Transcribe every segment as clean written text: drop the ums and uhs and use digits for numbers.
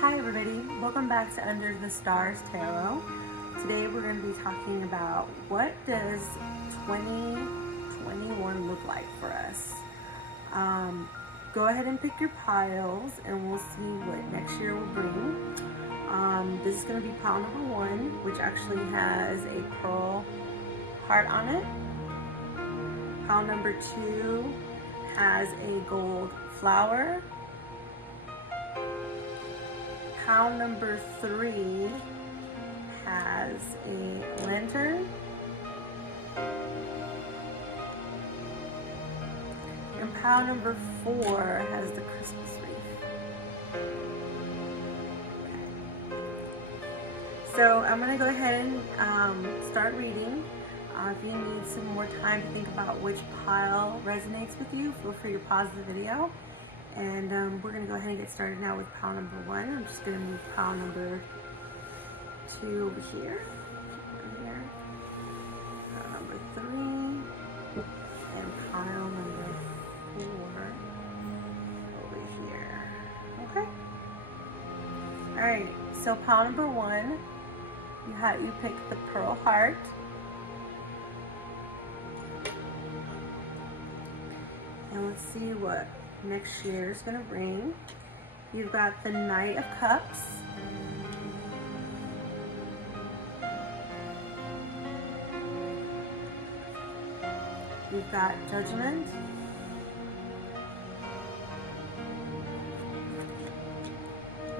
Hi everybody, welcome back to Under the Stars Tarot. Today we're going to be talking about what does 2021 look like for us. Go ahead and pick your piles and we'll see what next year will bring. This is going to be pile number 1, which actually has a pearl heart on it. Pile number 2 has a gold flower. Pile number 3 has a lantern. And pile number 4 has the Christmas wreath. Okay. So I'm going to go ahead and start reading. If you need some more time to think about which pile resonates with you, feel free to pause the video. And we're going to go ahead and get started now with pile number 1. I'm just going to move pile number 2 over here. Pile number 3. And pile number 4 over here. Okay? Alright, so pile number 1, you picked the pearl heart. And let's see what next year is going to bring. You've got the Knight of Cups. You've got Judgment.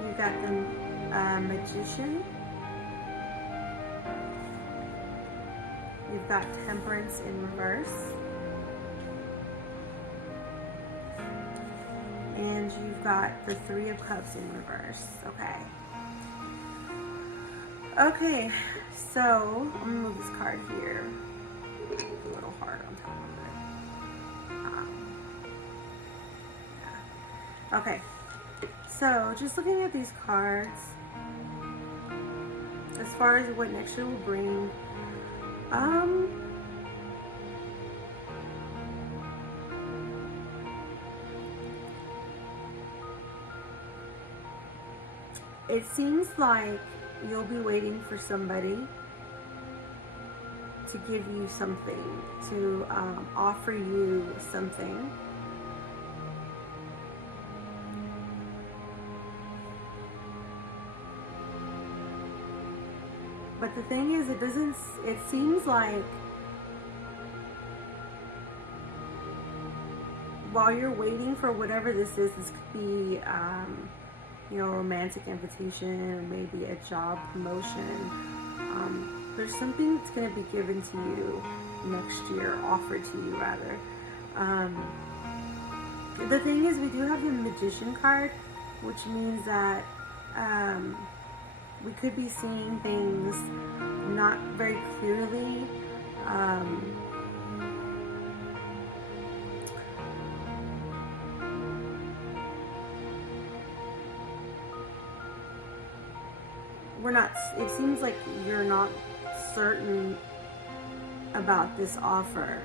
You've got the Magician. You've got Temperance in reverse. And you've got the 3 of Cups in reverse. Okay, so I'm gonna move this card here. A little hard on top of it. Yeah. Okay, so just looking at these cards, as far as what next year will bring, it seems like you'll be waiting for somebody to give you something, to offer you something. But the thing is, it seems like while you're waiting for whatever this could be, a romantic invitation, or maybe a job promotion. There's something that's going to be given to you next year, offered to you rather. The thing is, we do have the Magician card, which means that we could be seeing things not very clearly. It seems like you're not certain about this offer.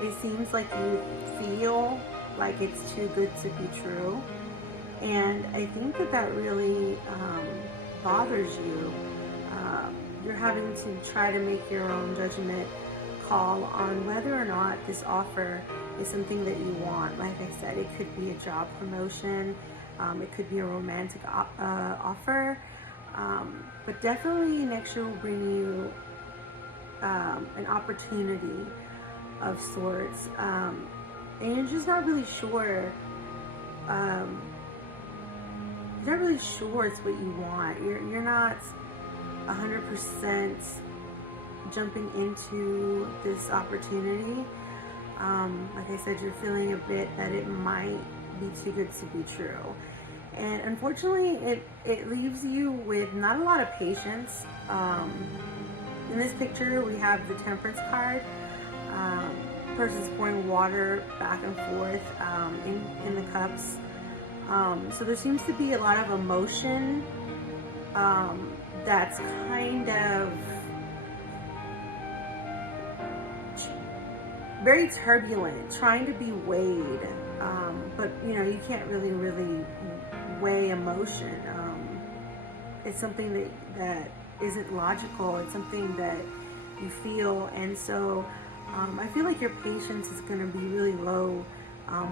It seems like you feel like it's too good to be true. And I think that really bothers you. You're having to try to make your own judgment call on whether or not this offer is something that you want. Like I said, it could be a job promotion. It could be a romantic offer, but definitely next year will bring you an opportunity of sorts, and you're just not really sure. You're not really sure it's what you want. You're not 100% jumping into this opportunity. Like I said, you're feeling a bit that it might be too good to be true. And unfortunately, it leaves you with not a lot of patience. In this picture, we have the Temperance card. Person's pouring water back and forth in the cups. So there seems to be a lot of emotion that's kind of very turbulent, trying to be weighed, but you know, you can't really weigh emotion. It's something that isn't logical. It's something that you feel, and so I feel like your patience is going to be really low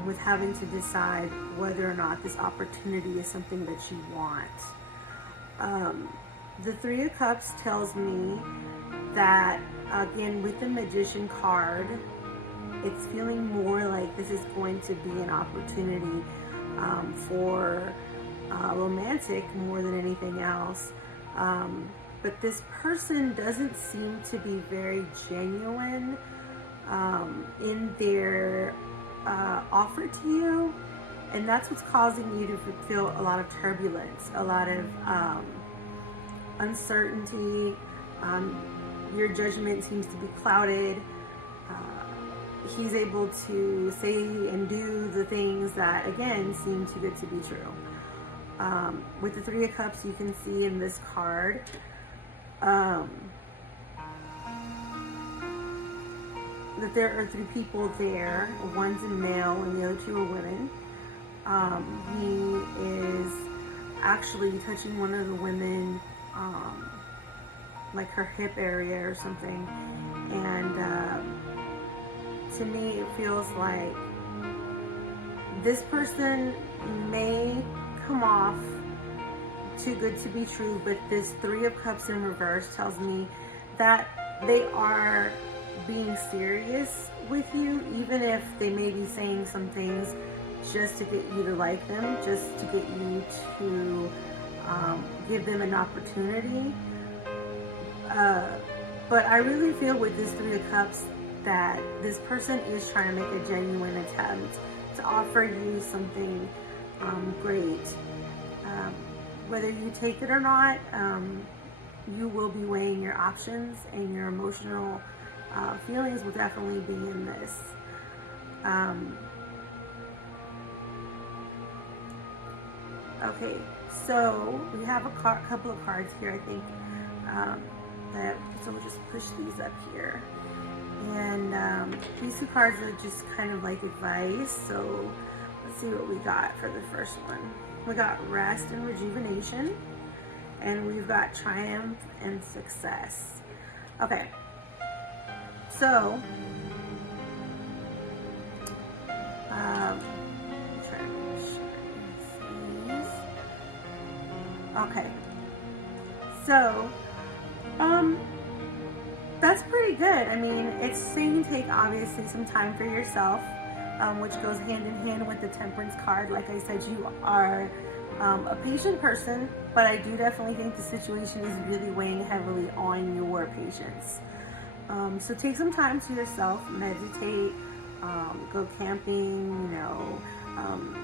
with having to decide whether or not this opportunity is something that you want. The Three of Cups tells me that, again, with the Magician card, it's feeling more like this is going to be an opportunity for romantic more than anything else. But this person doesn't seem to be very genuine in their offer to you, and that's what's causing you to feel a lot of turbulence, a lot of uncertainty. Your judgment seems to be clouded. He's able to say and do the things that, again, seem too good to be true. With the Three of Cups, you can see in this card that there are three people there. One's a male and the other two are women. He is actually touching one of the women, like her hip area or something, and to me it feels like this person may come off too good to be true, but this Three of Cups in reverse tells me that they are being serious with you, even if they may be saying some things just to get you to like them, just to get you to give them an opportunity. But I really feel with this Three of Cups that this person is trying to make a genuine attempt to offer you something great. Whether you take it or not, you will be weighing your options, and your emotional feelings will definitely be in this. Okay, so we have a couple of cards here, I think, so we'll just push these up here. And these two cards are just kind of like advice, so let's see what we got for the first one. We got rest and rejuvenation, and we've got triumph and success. Okay, so okay, so that's pretty good. I mean, it's saying you take obviously some time for yourself, which goes hand in hand with the Temperance card. Like I said, you are a patient person, but I do definitely think the situation is really weighing heavily on your patience. So take some time to yourself, meditate, go camping,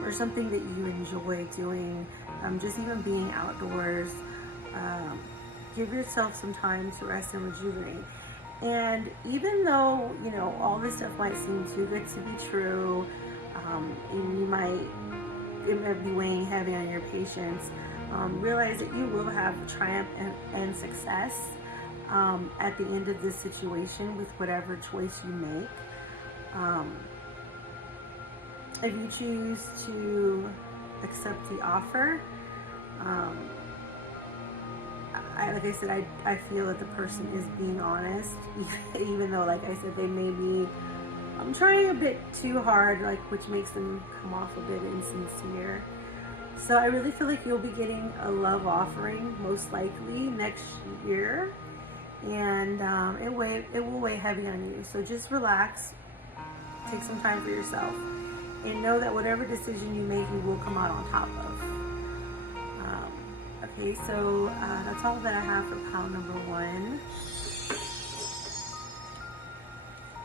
or something that you enjoy doing, just even being outdoors. Give yourself some time to rest and rejuvenate. And even though, all this stuff might seem too good to be true, and it might be weighing heavy on your patience, realize that you will have triumph and success at the end of this situation with whatever choice you make. If you choose to accept the offer, like I said, I feel that the person is being honest, even though, like I said, they may be trying a bit too hard, which makes them come off a bit insincere. So I really feel like you'll be getting a love offering, most likely next year, and it will weigh heavy on you. So just relax, take some time for yourself, and know that whatever decision you make, you will come out on top of. Okay, so that's all that I have for pile number one.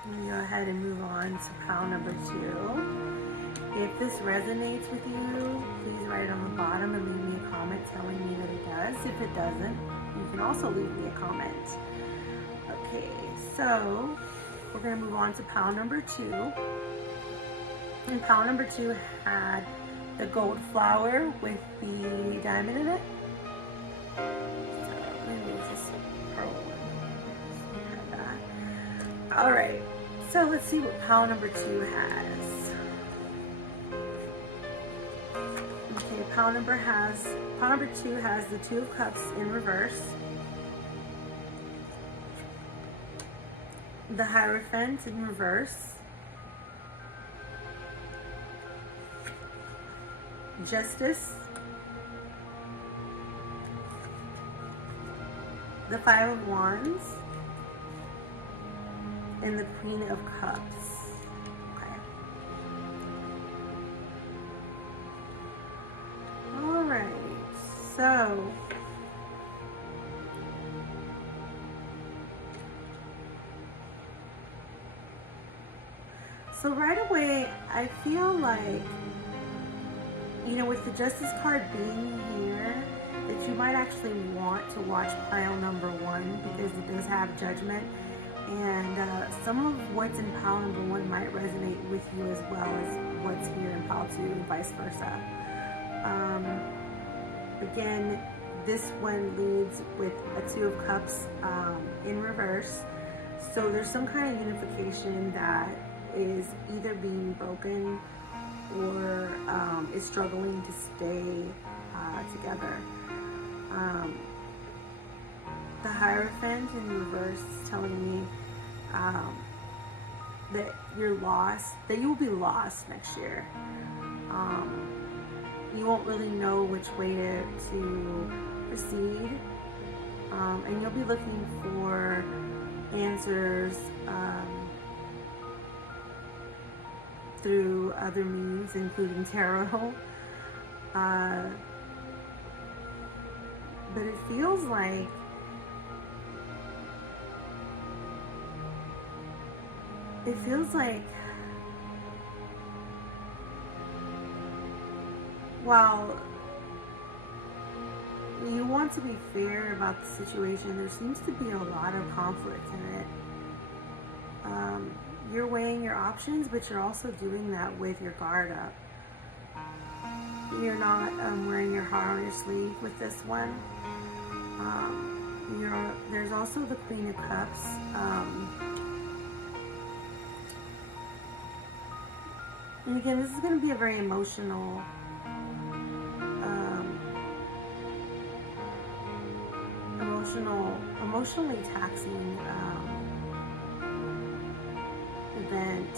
Let me go ahead and move on to pile number two. If this resonates with you, please write it on the bottom and leave me a comment telling me that it does. If it doesn't, you can also leave me a comment. Okay, so we're going to move on to pile number two. And pile number two had the gold flower with the diamond in it. Alright, so let's see what pile number two has. Okay, Pile number 2 has the Two of Cups in reverse, the Hierophant in reverse, Justice, the Five of Wands, and the Queen of Cups. Okay. All right. So right away, I feel like, you know, with the Justice card being here, that you might actually want to watch pile number 1 because it does have Judgment, and some of what's in pile number 1 might resonate with you as well as what's here in pile 2 and vice versa. Again, this one leads with a Two of Cups in reverse, so there's some kind of unification that is either being broken or is struggling to stay together. The Hierophant in reverse is telling me that you're lost, that you will be lost next year. You won't really know which way to proceed, and you'll be looking for answers through other means, including tarot. But it feels like while you want to be fair about the situation, there seems to be a lot of conflict in it. You're weighing your options, but you're also doing that with your guard up. You're not wearing your heart on your sleeve with this one. There's also the Queen of Cups. And again, this is going to be a very emotionally taxing event.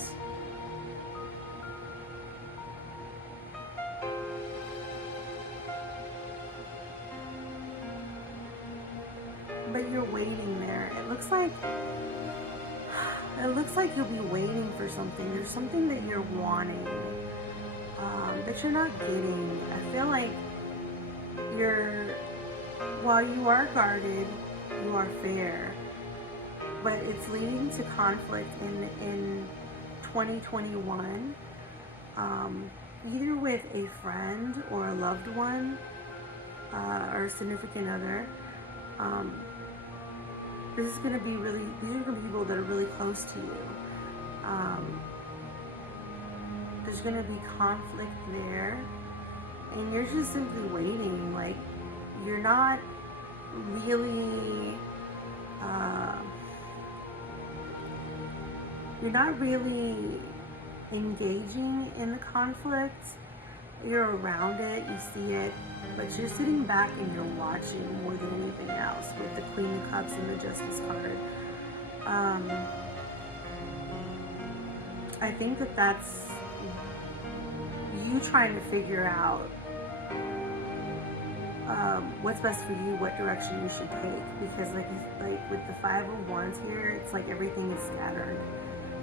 But you're waiting there. It looks like you'll be waiting for something. There's something that you're wanting, that you're not getting. I feel like while you are guarded, you are fair, but it's leading to conflict in 2021, either with a friend or a loved one, or a significant other. These are going to be people that are really close to you. There's going to be conflict there, and you're just simply waiting. Like, you're not really engaging in the conflict. You're around it, you see it, but you're sitting back and you're watching more than anything else with the Queen of Cups and the Justice card. I think that that's you trying to figure out what's best for you, what direction you should take, because like with the Five of Wands here, it's like everything is scattered.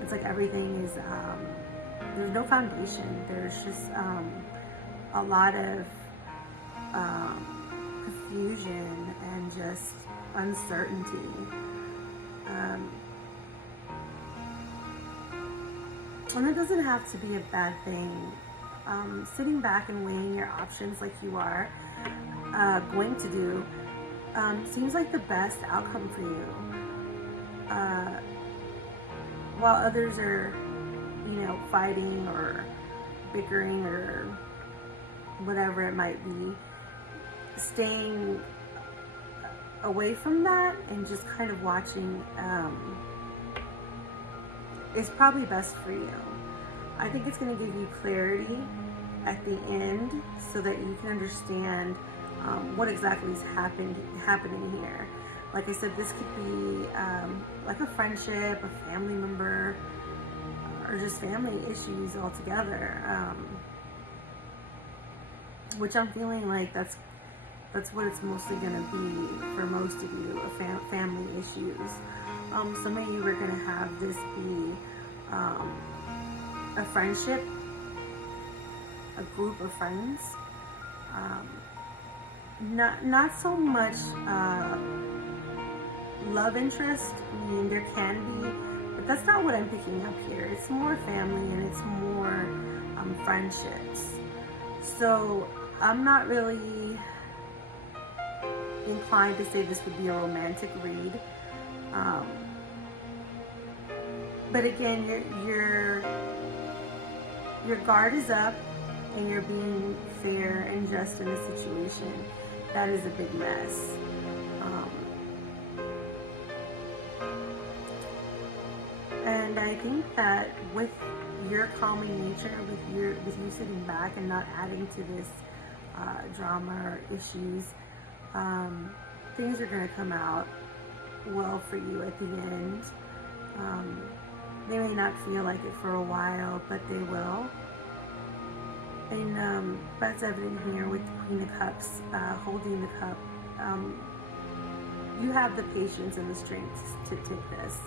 It's like everything is there's no foundation. There's just a lot of confusion and just uncertainty. And it doesn't have to be a bad thing. Sitting back and weighing your options like you are going to do seems like the best outcome for you. While others are, fighting or bickering or whatever it might be, staying away from that and just kind of watching is probably best for you. I think it's going to give you clarity at the end so that you can understand what exactly is happening here. Like I said, this could be like a friendship, a family member, or just family issues altogether. Which I'm feeling like that's what it's mostly going to be for most of you, family issues. Some of you are going to have this be a friendship, a group of friends. Not so much love interest. I mean, there can be, but that's not what I'm picking up here. It's more family and it's more friendships. So I'm not really inclined to say this would be a romantic read. But again, your guard is up and you're being fair and just in a situation that is a big mess. And I think that with your calming nature, with you sitting back and not adding to this drama or issues, things are going to come out well for you at the end. They may not feel like it for a while, but they will. And that's evident here with the Queen of Cups holding the cup. You have the patience and the strength to take this.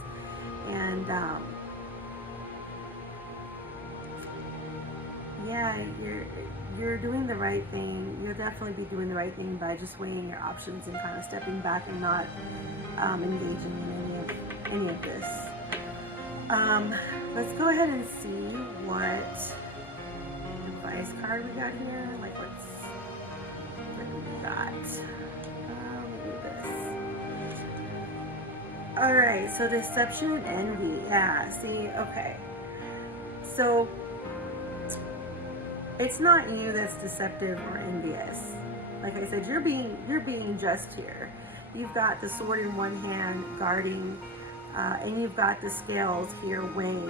And yeah, you're doing the right thing. You'll definitely be doing the right thing by just weighing your options and kind of stepping back and not engaging in any of this. Let's go ahead and see what advice card we got here. Like, what do we got? We'll do this. All right, so deception and envy. Yeah, see, okay. So it's not you that's deceptive or envious. Like I said, you're being just here. You've got the sword in one hand, guarding, and you've got the scales here weighing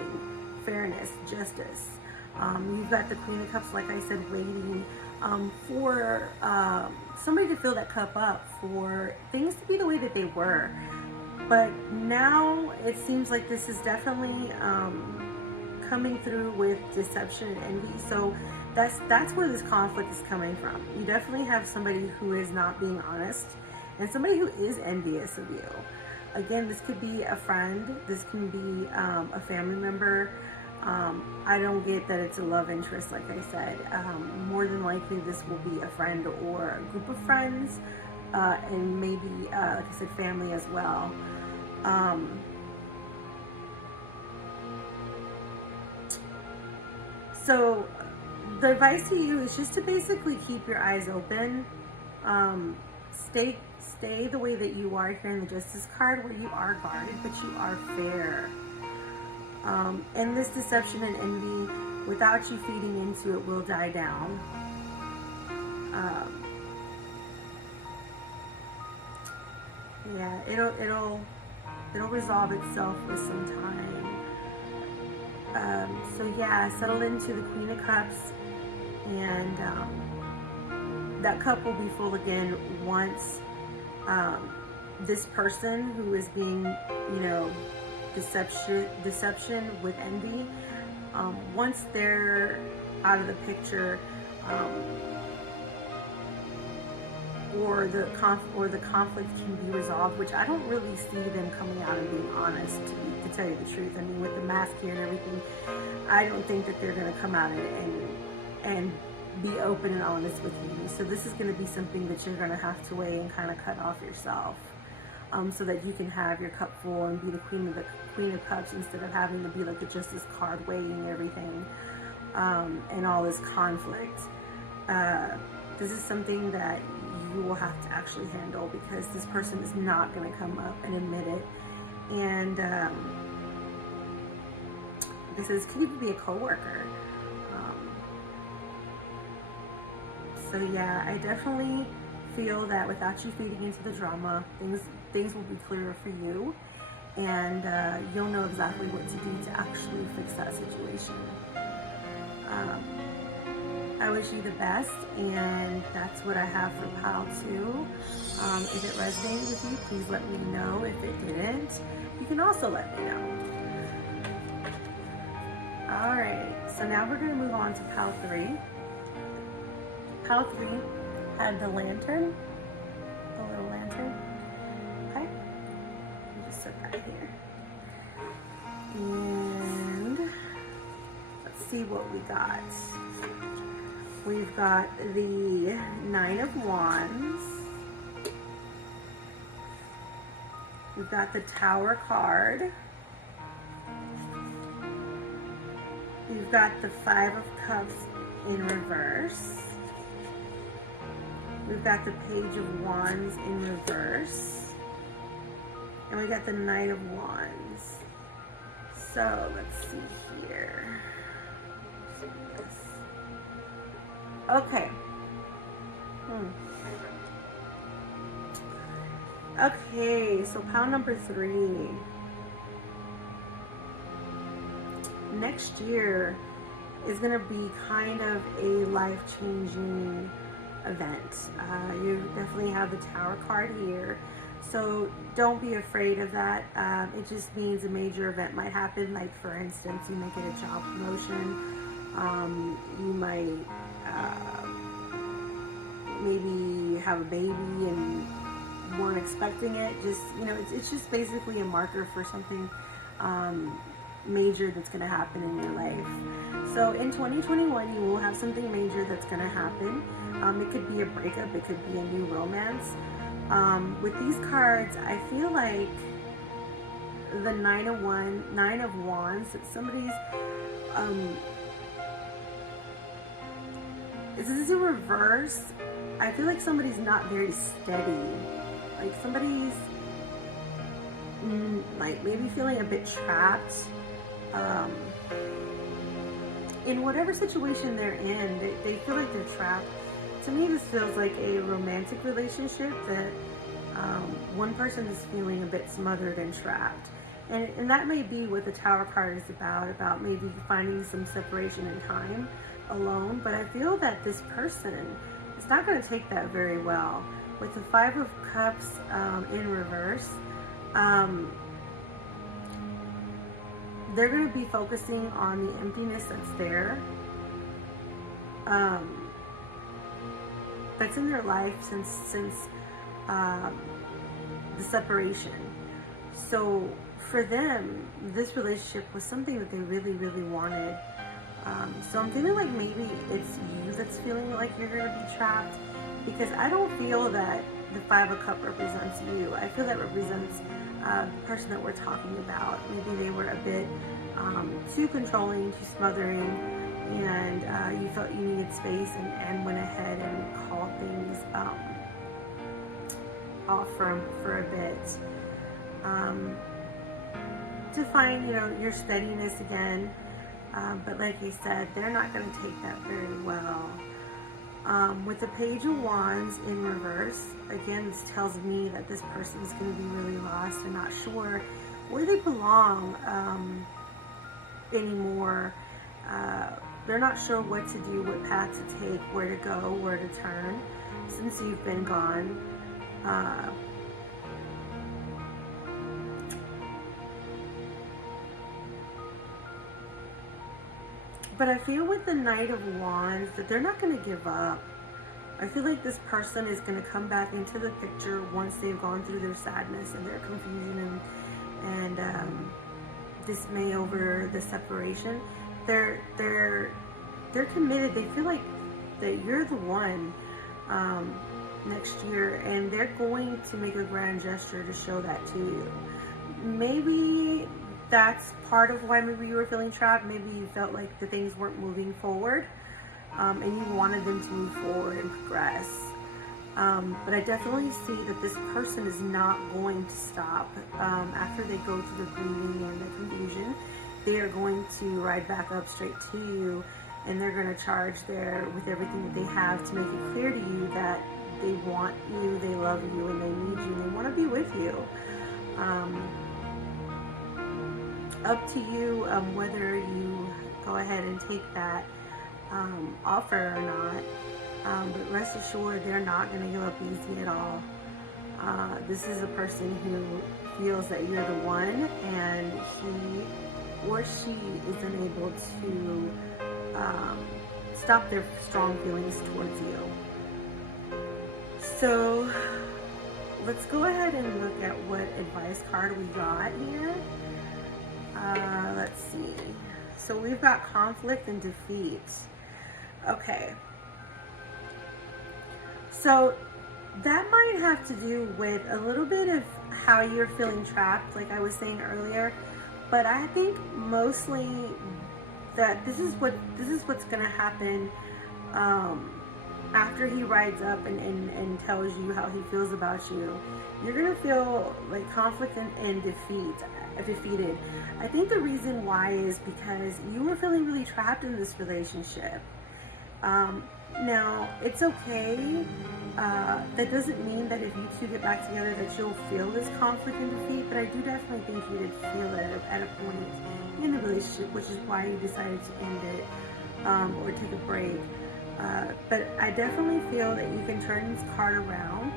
fairness, justice. You've got the Queen of Cups, like I said, waiting for somebody to fill that cup up, for things to be the way that they were. But now it seems like this is definitely coming through with deception and envy. So that's where this conflict is coming from. You definitely have somebody who is not being honest and somebody who is envious of you. Again, this could be a friend. This can be a family member. I don't get that it's a love interest, like I said. More than likely, this will be a friend or a group of friends, and maybe, like I said, family as well. So the advice to you is just to basically keep your eyes open. Stay the way that you are here in the Justice card, where you are guarded, but you are fair. And this deception and envy, without you feeding into it, will die down. Yeah, it'll resolve itself with some time. So yeah, settle into the Queen of Cups, and that cup will be full again once this person who is being, deception with envy, once they're out of the picture, or the conflict can be resolved, which I don't really see them coming out and being honest, to tell you the truth. I mean, with the mask here and everything, I don't think that they're going to come out and be open and honest with you. So this is going to be something that you're going to have to weigh and kind of cut off yourself, so that you can have your cup full and be the Queen of Cups, instead of having to be like the Justice card weighing everything, and all this conflict. This is something that you will have to actually handle, because this person is not going to come up and admit it. And this could even be a coworker. So yeah, I definitely feel that without you feeding into the drama, things will be clearer for you, and you'll know exactly what to do to actually fix that situation. I wish you the best, and that's what I have for pile 2. If it resonated with you, please let me know. If it didn't, you can also let me know. Alright, so now we're going to move on to pile 3. Pile 3 had the lantern, the little lantern. Okay, let me just set that here. And let's see what we got. We've got the 9 of Wands. We've got the Tower card. We've got the 5 of Cups in reverse. We've got the Page of Wands in reverse. And we got the Knight of Wands. So let's see here. Okay. Okay, so pile number 3. Next year is going to be kind of a life-changing event. You definitely have the Tower card here, so don't be afraid of that. It just means a major event might happen, like for instance, you might get a job promotion, you might maybe have a baby and weren't expecting it. Just, you know, it's just basically a marker for something major that's going to happen in your life. So in 2021, you will have something major that's going to happen. It could be a breakup, it could be a new romance. With these cards, I feel like the 9 of Wands, that somebody's this is a reverse. I feel like somebody's not very steady. Like somebody's like maybe feeling a bit trapped in whatever situation they're in. They feel like they're trapped. To me, this feels like a romantic relationship that one person is feeling a bit smothered and trapped. And that may be what the Tower card is about maybe finding some separation in time alone. But I feel that this person is not going to take that very well. With the 5 of Cups in reverse, they're going to be focusing on the emptiness that's there. That's in their life since the separation. So for them, this relationship was something that they really, really wanted. So I'm feeling like maybe it's you that's feeling like you're going to be trapped, because I don't feel that the 5 of Cups represents you. I feel that represents the person that we're talking about. Maybe they were a bit too controlling, too smothering, and you felt you needed space and went ahead and called things off for a bit to find, you know, your steadiness again. But like I said, they're not going to take that very well. With the Page of Wands in reverse, again, this tells me that this person is going to be really lost and not sure where they belong anymore. They're not sure what to do, what path to take, where to go, where to turn since you've been gone. But I feel with the Knight of Wands that they're not going to give up. I feel like this person is going to come back into the picture once they've gone through their sadness and their confusion and dismay over the separation. They're committed. They feel like that you're the one next year, and they're going to make a grand gesture to show that to you. Maybe that's part of why maybe you were feeling trapped. Maybe you felt like the things weren't moving forward, and you wanted them to move forward and progress. But I definitely see that this person is not going to stop after they go through the grieving and the confusion. They are going to ride back up straight to you, and they're going to charge there with everything that they have to make it clear to you that they want you, they love you, and they need you, and they want to be with you. Up to you whether you go ahead and take that offer or not. But rest assured, they're not going to give up easy at all. This is a person who feels that you're the one, and he or she is unable to stop their strong feelings towards you. So let's go ahead and look at what advice card we got here. Let's see. So we've got conflict and defeat. Okay. So that might have to do with a little bit of how you're feeling trapped, like I was saying earlier. But I think mostly that this is what's gonna happen after he rides up and tells you how he feels about you. You're gonna feel like conflict and defeated. I think the reason why is because you were feeling really trapped in this relationship. Now, it's okay. That doesn't mean that if you two get back together that you'll feel this conflict and defeat, but I do definitely think you did feel it at a point in the relationship, which is why you decided to end it or take a break. But I definitely feel that you can turn this card around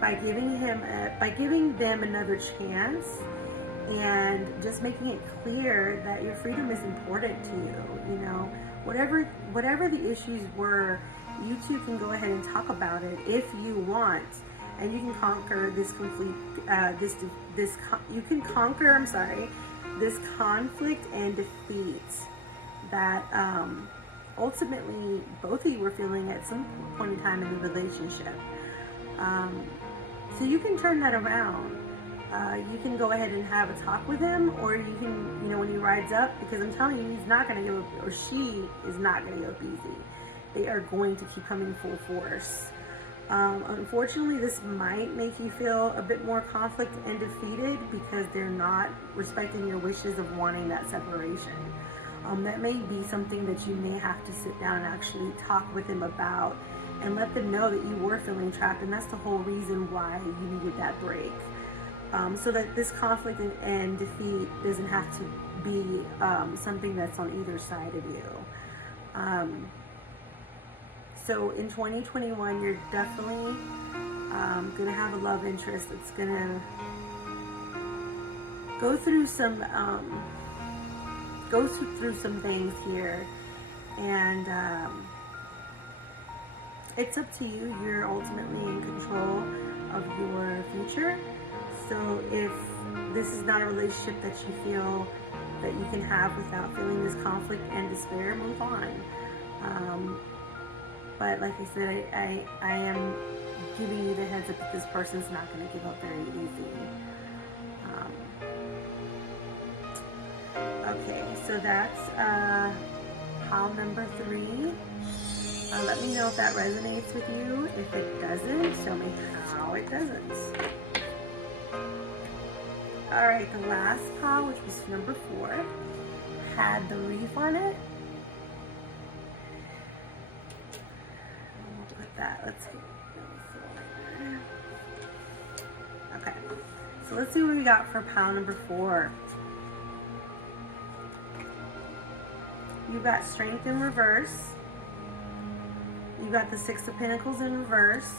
by giving them another chance and just making it clear that your freedom is important to you. You know, whatever the issues were, you two can go ahead and talk about it if you want, and you can conquer this this conflict and defeat that ultimately both of you were feeling at some point in time in the relationship. So you can turn that around. You can go ahead and have a talk with him, or you can, you know, when he rides up, because I'm telling you, he's not going to give up, or she is not going to give up easy. They are going to keep coming full force. Unfortunately, this might make you feel a bit more conflict and defeated because they're not respecting your wishes of wanting that separation. That may be something that you may have to sit down and actually talk with them about and let them know that you were feeling trapped, and that's the whole reason why you needed that break. So that this conflict and defeat doesn't have to be something that's on either side of you. So in 2021, you're definitely going to have a love interest that's going to go through some things here, and it's up to you. You're ultimately in control of your future. So if this is not a relationship that you feel that you can have without feeling this conflict and despair, move on. But like I said, I am giving you the heads up that this person's not going to give up very easy. Okay, so that's pile number 3. Let me know if that resonates with you. If it doesn't, show me how it doesn't. Alright, the last pile, which was number 4, had the reef on it. Let's see. Okay, so let's see what we got for pile number 4. You've got strength in reverse. You've got the 6 of Pentacles in reverse.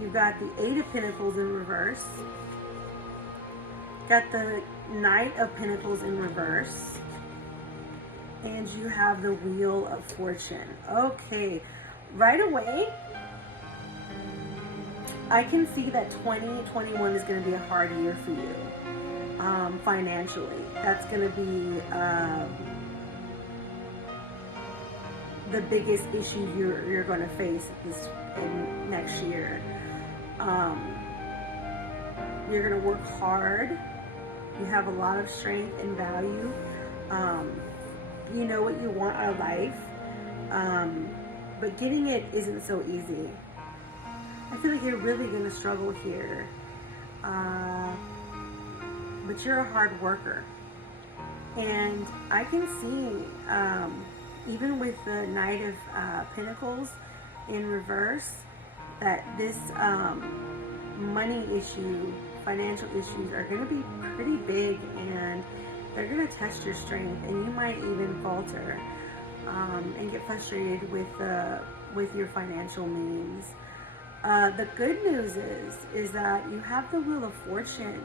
You've got the 8 of Pentacles in reverse. Got the Knight of Pentacles in reverse. And you have the Wheel of Fortune. Okay, right away, I can see that 2021 is going to be a hard year for you financially. That's going to be the biggest issue you're going to face in next year. You're going to work hard. You have a lot of strength and value. You know what you want out of life, but getting it isn't so easy. I feel like you're really going to struggle here, but you're a hard worker, and I can see, even with the Knight of Pentacles in reverse, that this money issue, financial issues are going to be pretty big, and they're going to test your strength, and you might even falter and get frustrated with your financial means. The good news is that you have the Wheel of Fortune.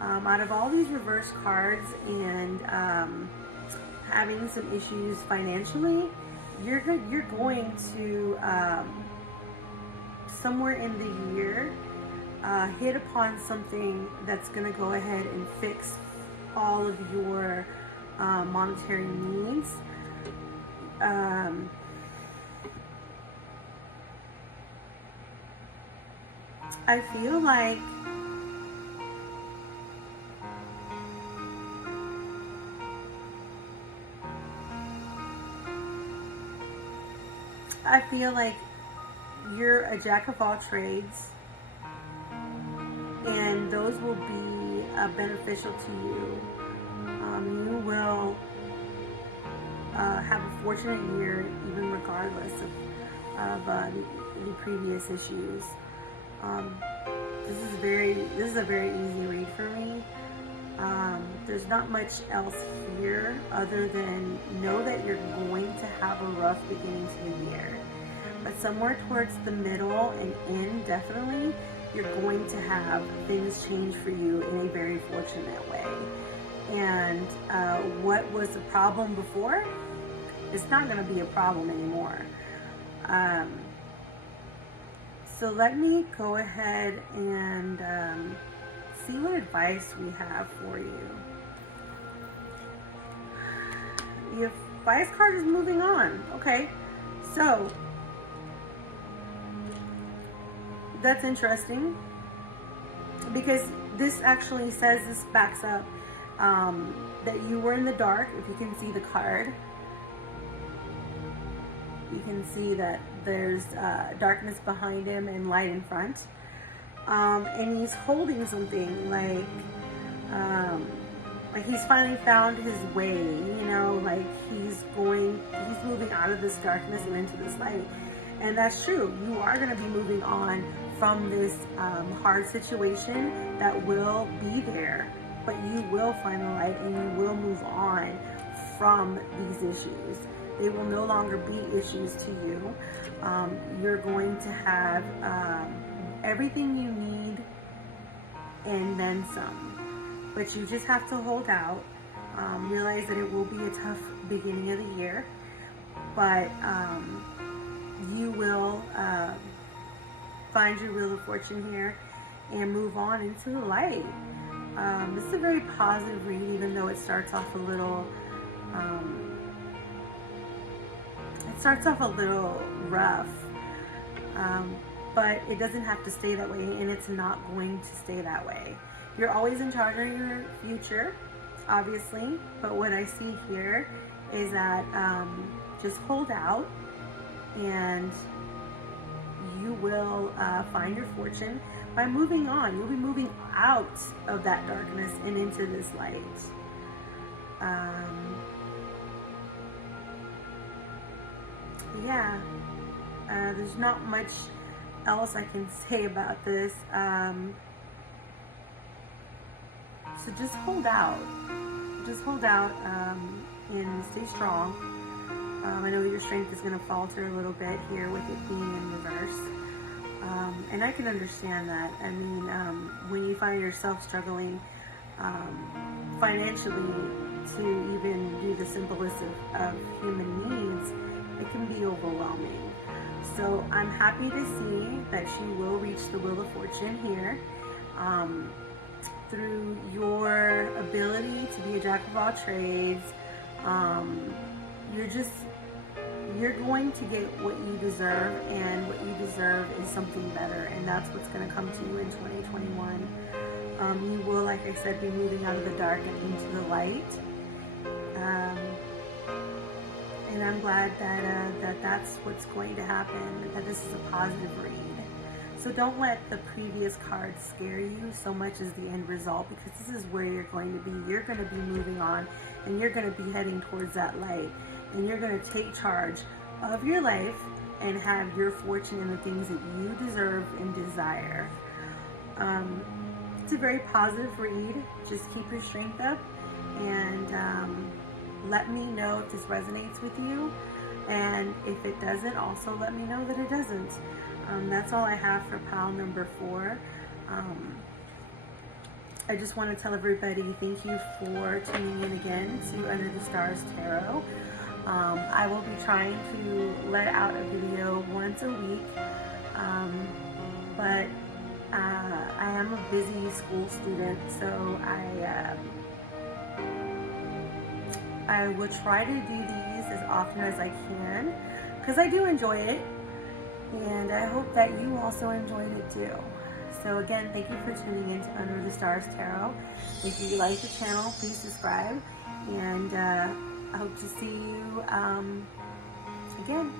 Out of all these reverse cards and having some issues financially, you're going to somewhere in the year hit upon something that's going to go ahead and fix all of your monetary needs. I feel like you're a jack of all trades, and those will be beneficial to you. You will have a fortunate year, even regardless of the previous issues. This is a very easy read for me. There's not much else here other than know that you're going to have a rough beginning to the year. But somewhere towards the middle and end, definitely, you're going to have things change for you in a very fortunate way. And what was a problem before, it's not going to be a problem anymore. So let me go ahead and see what advice we have for you. The advice card is moving on. Okay, so that's interesting because this actually says, this backs up that you were in the dark. If you can see the card, you can see that there's darkness behind him and light in front. And he's holding something like he's finally found his way, you know, like he's moving out of this darkness and into this light. And that's true. You are going to be moving on from this hard situation that will be there, but you will find the light and you will move on from these issues. They will no longer be issues to you. You're going to have everything you need and then some. But you just have to hold out. Realize that it will be a tough beginning of the year, but you will find your Wheel of Fortune here and move on into the light. This is a very positive read, even though it starts off a little rough, but it doesn't have to stay that way, and it's not going to stay that way. You're always in charge of your future, obviously, but what I see here is that just hold out and you will find your fortune by moving on. You'll be moving out of that darkness and into this light. Yeah, there's not much else I can say about this. So just hold out. Just hold out and stay strong. I know your strength is going to falter a little bit here with it being in reverse. And I can understand that. I mean, when you find yourself struggling financially to even do the simplest of human needs, it can be overwhelming. So I'm happy to see that you will reach the Wheel of Fortune here. Through your ability to be a jack of all trades, you're going to get what you deserve, and what you deserve is something better, and that's what's going to come to you in 2021. You will, like I said, be moving out of the dark and into the light. And I'm glad that that's what's going to happen, that this is a positive read. So don't let the previous cards scare you so much as the end result, because this is where you're going to be. You're going to be moving on, and you're going to be heading towards that light, and you're going to take charge of your life and have your fortune in the things that you deserve and desire. It's a very positive read. Just keep your strength up and let me know if this resonates with you. And if it doesn't, also let me know that it doesn't. That's all I have for pile number 4. I just want to tell everybody thank you for tuning in again to Under the Stars Tarot. I will be trying to let out a video once a week, but I am a busy school student, so I will try to do these as often as I can, because I do enjoy it, and I hope that you also enjoyed it too. So again, thank you for tuning in to Under the Stars Tarot. If you like the channel, please subscribe, and I hope to see you again.